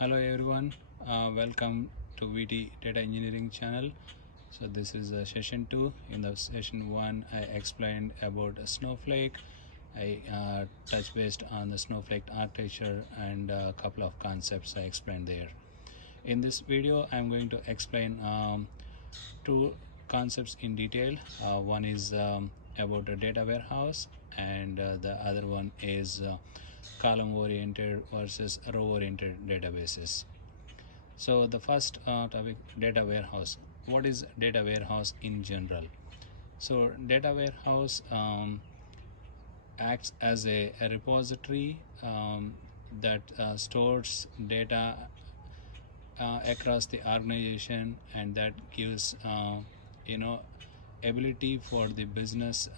Hello everyone, welcome to VT Data Engineering channel. So this is session 2. In the session 1 I explained about Snowflake. I touched based on the Snowflake architecture and a couple of concepts I explained there. In this video I'm going to explain two concepts in detail. One is about a data warehouse, and the other one is column oriented versus row oriented databases. So the first topic, data warehouse. What is data warehouse in general? So data warehouse acts as a repository that stores data across the organization, and that gives ability for the business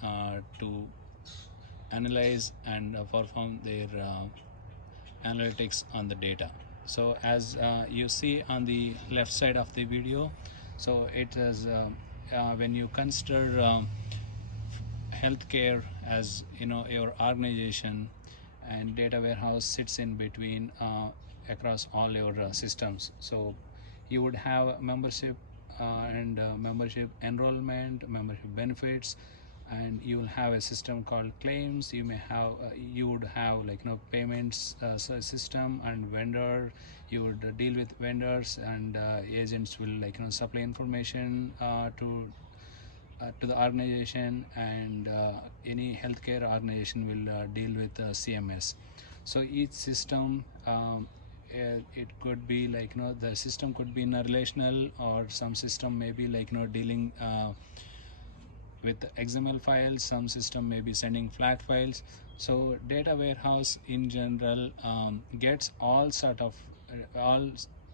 to analyze and perform their analytics on the data. So as you see on the left side of the video, so it is when you consider healthcare as your organization, and data warehouse sits in between across all your systems. So you would have membership and membership enrollment, membership benefits, and you will have a system called claims. You may have you would have payments system and vendor. You would deal with vendors, and agents will supply information to the organization, and any healthcare organization will deal with CMS. So each system it could be the system could be in a relational, or some system may be dealing with XML files, some system may be sending flat files. So data warehouse in general gets all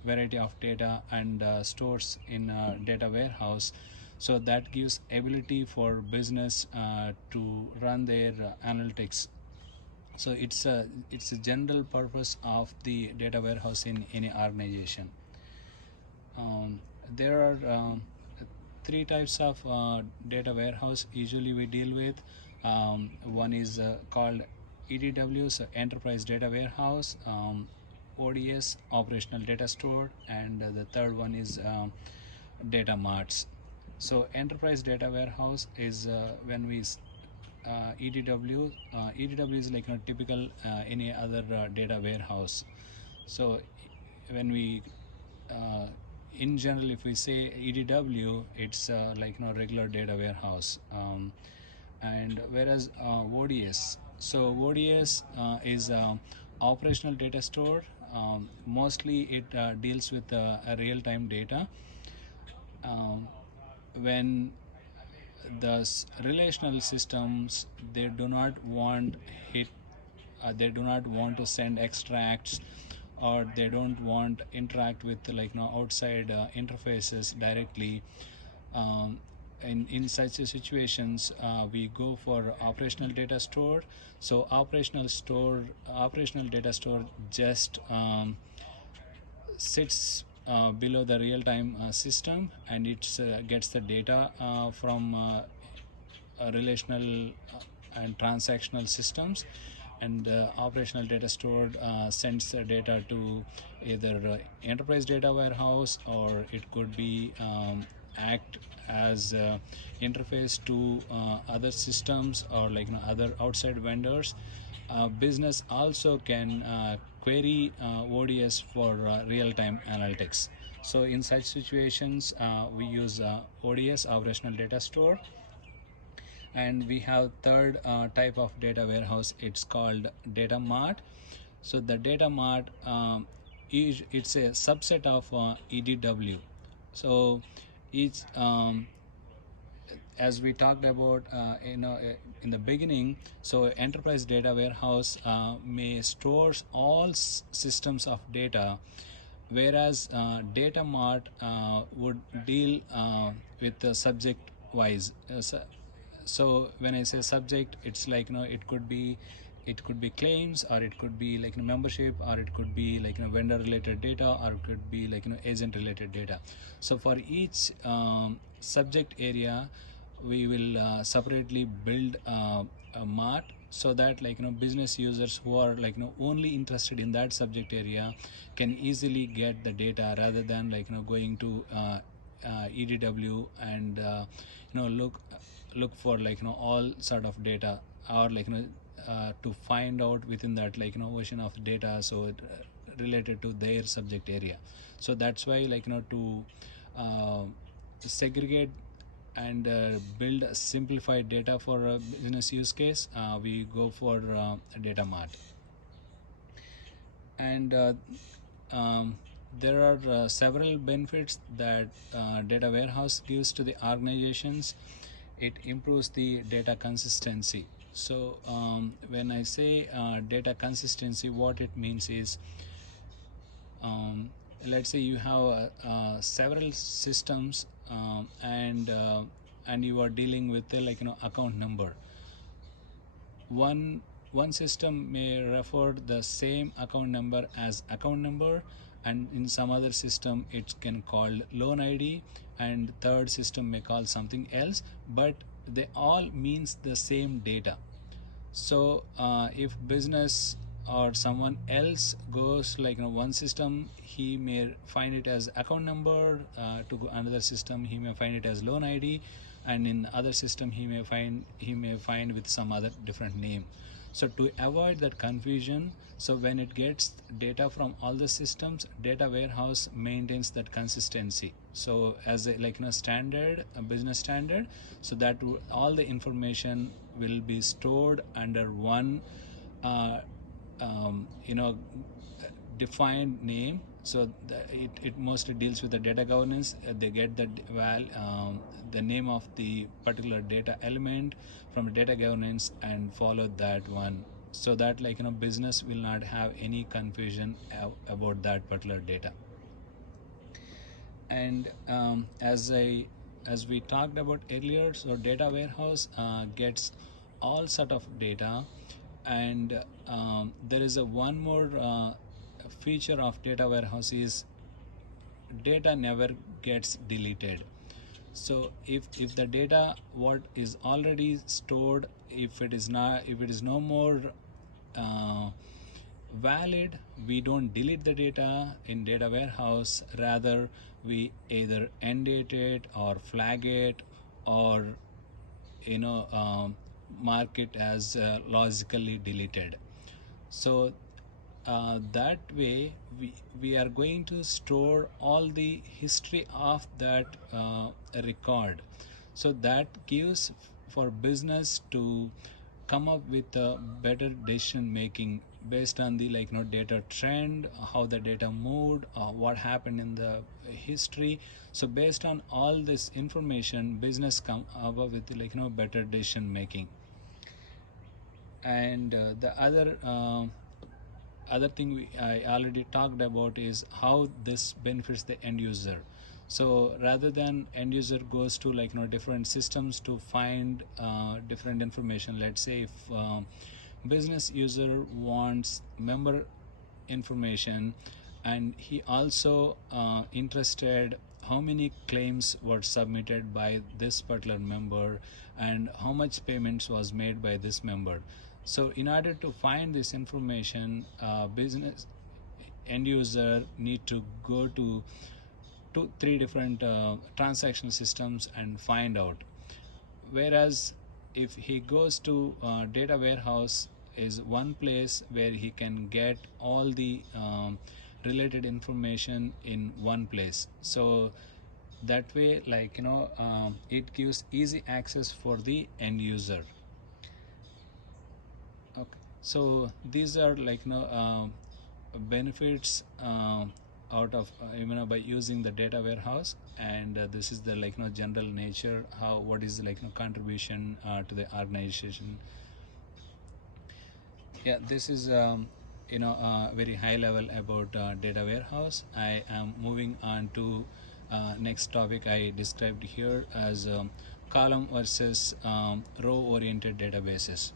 variety of data and stores in a data warehouse. So that gives ability for business to run their analytics. So it's a general purpose of the data warehouse in any organization. There are three types of data warehouse usually we deal with. One is called EDW, so Enterprise Data Warehouse, ODS, Operational Data Store, and the third one is data marts. So Enterprise Data Warehouse is when we EDW. EDW is like a typical any other data warehouse. So when we in general, if we say EDW, it's regular data warehouse, and whereas ODS, so ODS is operational data store. Mostly it deals with real-time data. When the relational systems, they do not want hit they do not want to send extracts, or they don't want interact with outside interfaces directly. In such situations we go for operational data store. So operational data store just sits below the real-time system, and it gets the data from relational and transactional systems, and operational data stored sends the data to either enterprise data warehouse, or it could be act as interface to other systems, or other outside vendors. Business also can query ODS for real-time analytics. So in such situations we use ODS, operational data store. And we have third type of data warehouse, it's called data mart. So the data mart it's a subset of EDW. So each as we talked about in the beginning, so enterprise data warehouse may stores all systems of data, whereas data mart would deal with the subject wise. So when I say subject, it's it could be claims, or it could be membership, or it could be vendor related data, or it could be agent related data. So for each subject area we will separately build a mart. so that business users who are only interested in that subject area can easily get the data, rather than going to EDW and look for all sort of data, or to find out within that ocean of data, so it, related to their subject area. So that's why to uh, segregate and build a simplified data for a business use case, we go for data mart. And um, there are several benefits that data warehouse gives to the organizations. It improves the data consistency. So when I say data consistency, what it means is, um, let's say you have several systems, and you are dealing with account number. One system may refer the same account number as account number, and in some other system it can call loan ID, and third system may call something else, but they all means the same data. So if business or someone else goes one system, he may find it as account number, to go another system he may find it as loan ID, and in other system he may find with some other different name. So to avoid that confusion, so when it gets data from all the systems, data warehouse maintains that consistency, so as a standard, a business standard, so that all the information will be stored under one uh, um, you know defined name. So it mostly deals with the data governance. They get the name of the particular data element from data governance and follow that one, so that business will not have any confusion about that particular data. And as we talked about earlier, so data warehouse gets all sort of data. And there is a one more feature of data warehouse is data never gets deleted. So if the data what is already stored, if it is no more uh, valid, we don't delete the data in data warehouse. Rather, we either end it or flag it, or you know mark it as logically deleted. So that way we are going to store all the history of that record. So that gives for business to come up with a better decision making based on the data trend, how the data moved, what happened in the history. So based on all this information, business come up with better decision making. And the other thing I already talked about is how this benefits the end user. So rather than end user goes to different systems to find different information, let's say if business user wants member information, and he also interested how many claims were submitted by this particular member and how much payments was made by this member. So in order to find this information, business end user need to go to 3 different transaction systems and find out. Whereas if he goes to data warehouse, is one place where he can get all the related information in one place. So that way it gives easy access for the end user. Okay, so these are benefits out of by using the data warehouse. And this is the general nature, how what is contribution to the organization. Yeah, this is very high level about data warehouse. I am moving on to next topic I described here as column versus row oriented databases.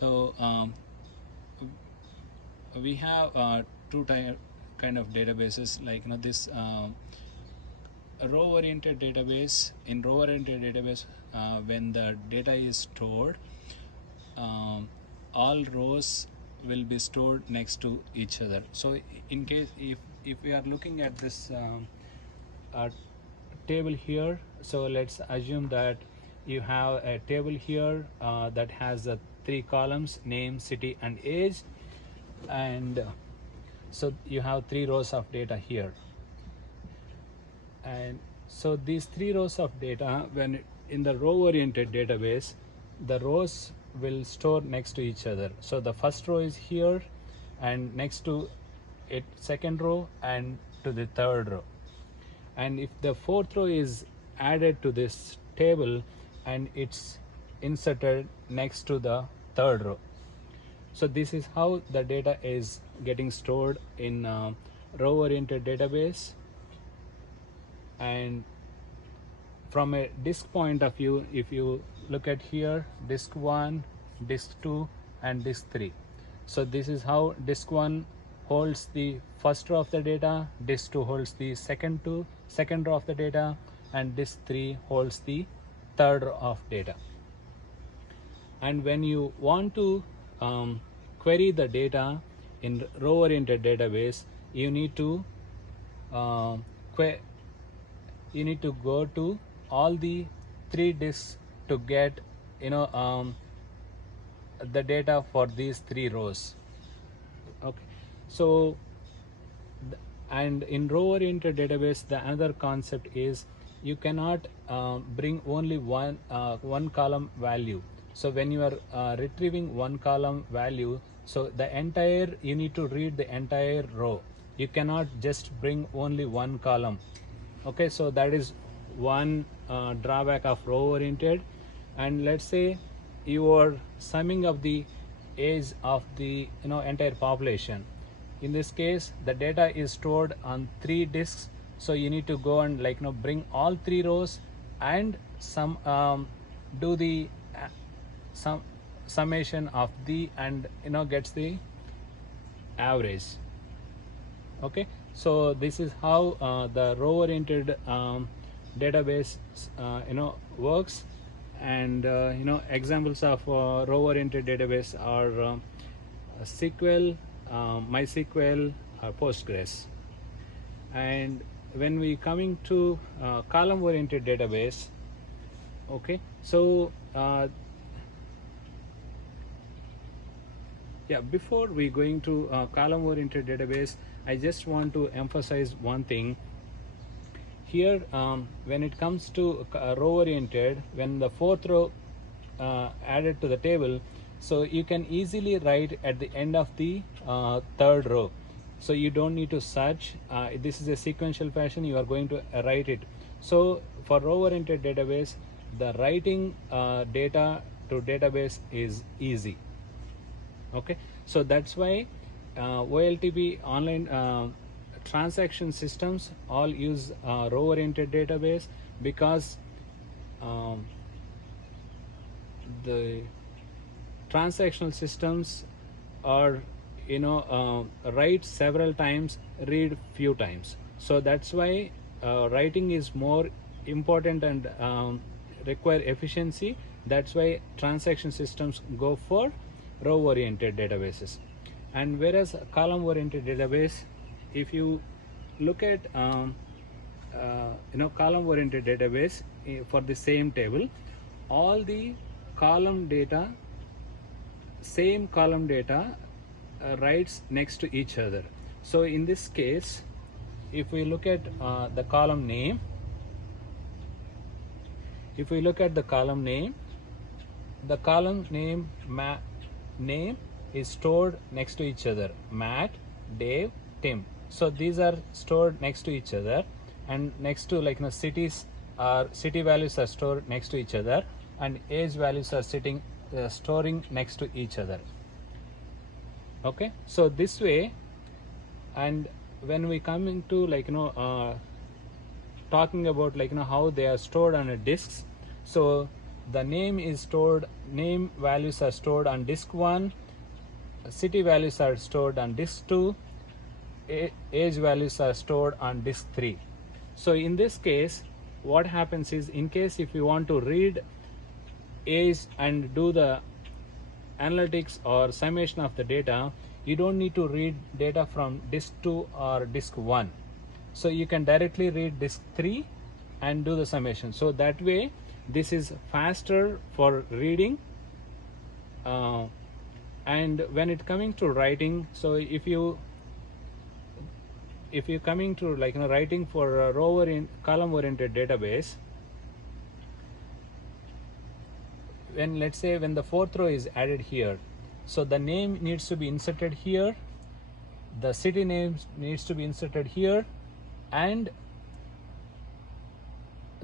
So we have kind of databases, this row oriented database. In row oriented database, when the data is stored, um, all rows will be stored next to each other. So in case if we are looking at this uh, table here, so let's assume that you have a table here that has three columns: name, city, and age. And so you have three rows of data here. And so these three rows of data, when in the row oriented database, the rows will store next to each other. So the first row is here, and next to it second row, and to the third row. And if the fourth row is added to this table, and it's inserted next to the third row. So this is how the data is getting stored in row oriented database. And from a disk point of view, if you look at here, disk 1, disk 2, and disk 3. So this is how disk 1 holds the first row of the data, disk 2 holds the second row of the data, and disk 3 holds the third row of data. And when you want to query the data in row oriented database, you need to go to all the three disks to get the data for these three rows. Okay, so and in row oriented database, the another concept is you cannot bring only one column value. So when you are retrieving one column value, so the entire, you need to read the entire row. You cannot just bring only one column. Okay, so that is one drawback of row oriented. And let's say you are summing up the age of the entire population. In this case, the data is stored on three disks, so you need to go and bring all three rows and do the summation of the, and gets the average. Okay, so this is how the row oriented database works. And examples of row oriented database are SQL, MySQL, or Postgres. And when we coming to column oriented database, okay, so before we going to column oriented database, I just want to emphasize one thing here. When it comes to row oriented, when the fourth row added to the table, so you can easily write at the end of the third row. So you don't need to search. This is a sequential fashion, you are going to write it. So for row oriented database, the writing data to database is easy. Okay, so that's why OLTP online transaction systems all use row oriented database, because the transactional systems are write several times, read few times. So that's why writing is more important and require efficiency. That's why transaction systems go for row oriented databases. And whereas column oriented database, if you look at column oriented database, for the same table, all the column data, same column data writes next to each other. So in this case, if we look at the column name, the column name name is stored next to each other: Matt, Dave, Tim. So these are stored next to each other, and next to cities or city values are stored next to each other, and age values are storing next to each other. Okay, so this way. And when we come into talking about how they are stored on a disks, so the name values are stored on disk 1, city values are stored on disk 2, age values are stored on disk 3. So in this case, what happens is, in case if you want to read age and do the analytics or summation of the data, you don't need to read data from disk 2 or disk 1. So you can directly read disk 3 and do the summation. So that way this is faster for reading, and when it coming to writing, so if you coming to writing for a row column oriented database, when let's say when the fourth row is added here, so the name needs to be inserted here, the city name needs to be inserted here, and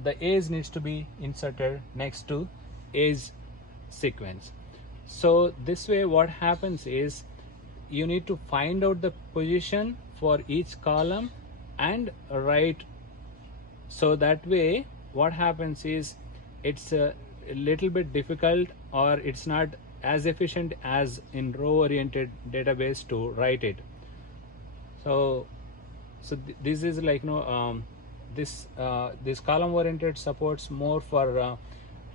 the age needs to be inserted next to age sequence. So this way what happens is you need to find out the position for each column and write. So that way what happens is it's a little bit difficult, or it's not as efficient as in row oriented database to write it. So this is this column oriented supports more for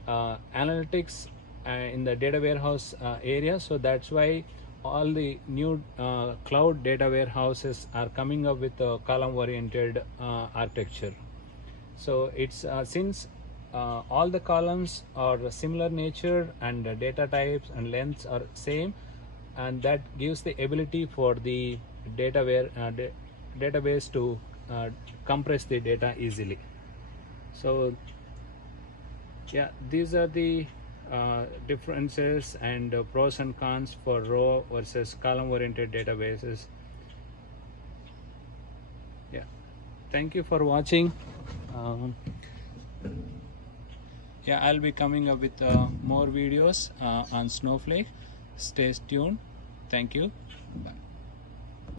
analytics in the data warehouse area. So that's why all the new cloud data warehouses are coming up with a column oriented architecture. So it's since all the columns are similar nature and data types and lengths are same, and that gives the ability for the database to compress the data easily. So yeah, these are the differences and pros and cons for row versus column oriented databases. Yeah, thank you for watching. Yeah, I'll be coming up with more videos on Snowflake. Stay tuned. Thank you. Bye.